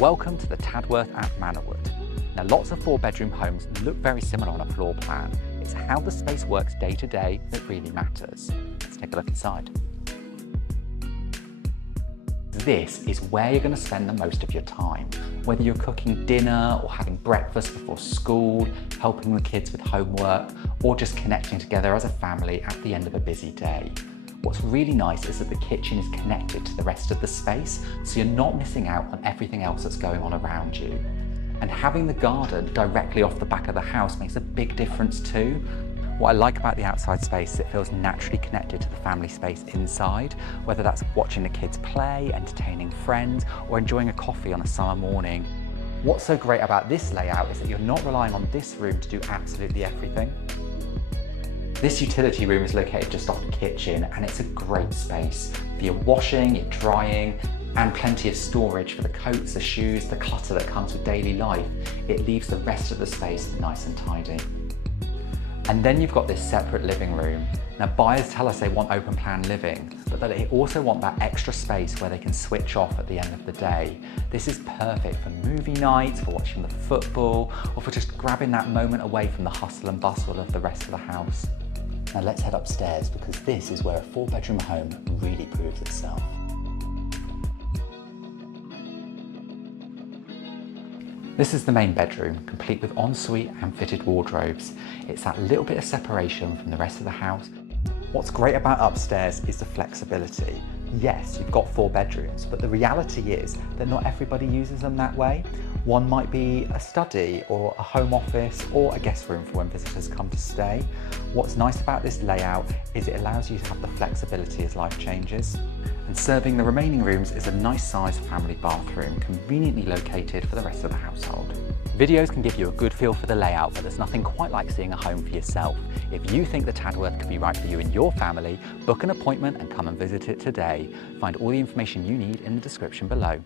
Welcome to the Tadworth at Manorwood. Now, lots of 4-bedroom homes look very similar on a floor plan. It's how the space works day to day that really matters. Let's take a look inside. This is where you're going to spend the most of your time. Whether you're cooking dinner or having breakfast before school, helping the kids with homework, or just connecting together as a family at the end of a busy day. What's really nice is that the kitchen is connected to the rest of the space, so you're not missing out on everything else that's going on around you. And having the garden directly off the back of the house makes a big difference too. What I like about the outside space is it feels naturally connected to the family space inside, whether that's watching the kids play, entertaining friends, or enjoying a coffee on a summer morning. What's so great about this layout is that you're not relying on this room to do absolutely everything. This utility room is located just off the kitchen, and it's a great space for your washing, your drying, and plenty of storage for the coats, the shoes, the clutter that comes with daily life. It leaves the rest of the space nice and tidy. And then you've got this separate living room. Now, buyers tell us they want open plan living, but that they also want that extra space where they can switch off at the end of the day. This is perfect for movie nights, for watching the football, or for just grabbing that moment away from the hustle and bustle of the rest of the house. Now let's head upstairs, because this is where a 4-bedroom home really proves itself. This is the main bedroom, complete with ensuite and fitted wardrobes. It's that little bit of separation from the rest of the house. What's great about upstairs is the flexibility. Yes, you've got 4 bedrooms, but the reality is that not everybody uses them that way. One might be a study or a home office or a guest room for when visitors come to stay. What's nice about this layout is it allows you to have the flexibility as life changes. And serving the remaining rooms is a nice sized family bathroom, conveniently located for the rest of the household. Videos can give you a good feel for the layout, but there's nothing quite like seeing a home for yourself. If you think the Tadworth could be right for you and your family, book an appointment and come and visit it today. Find all the information you need in the description below.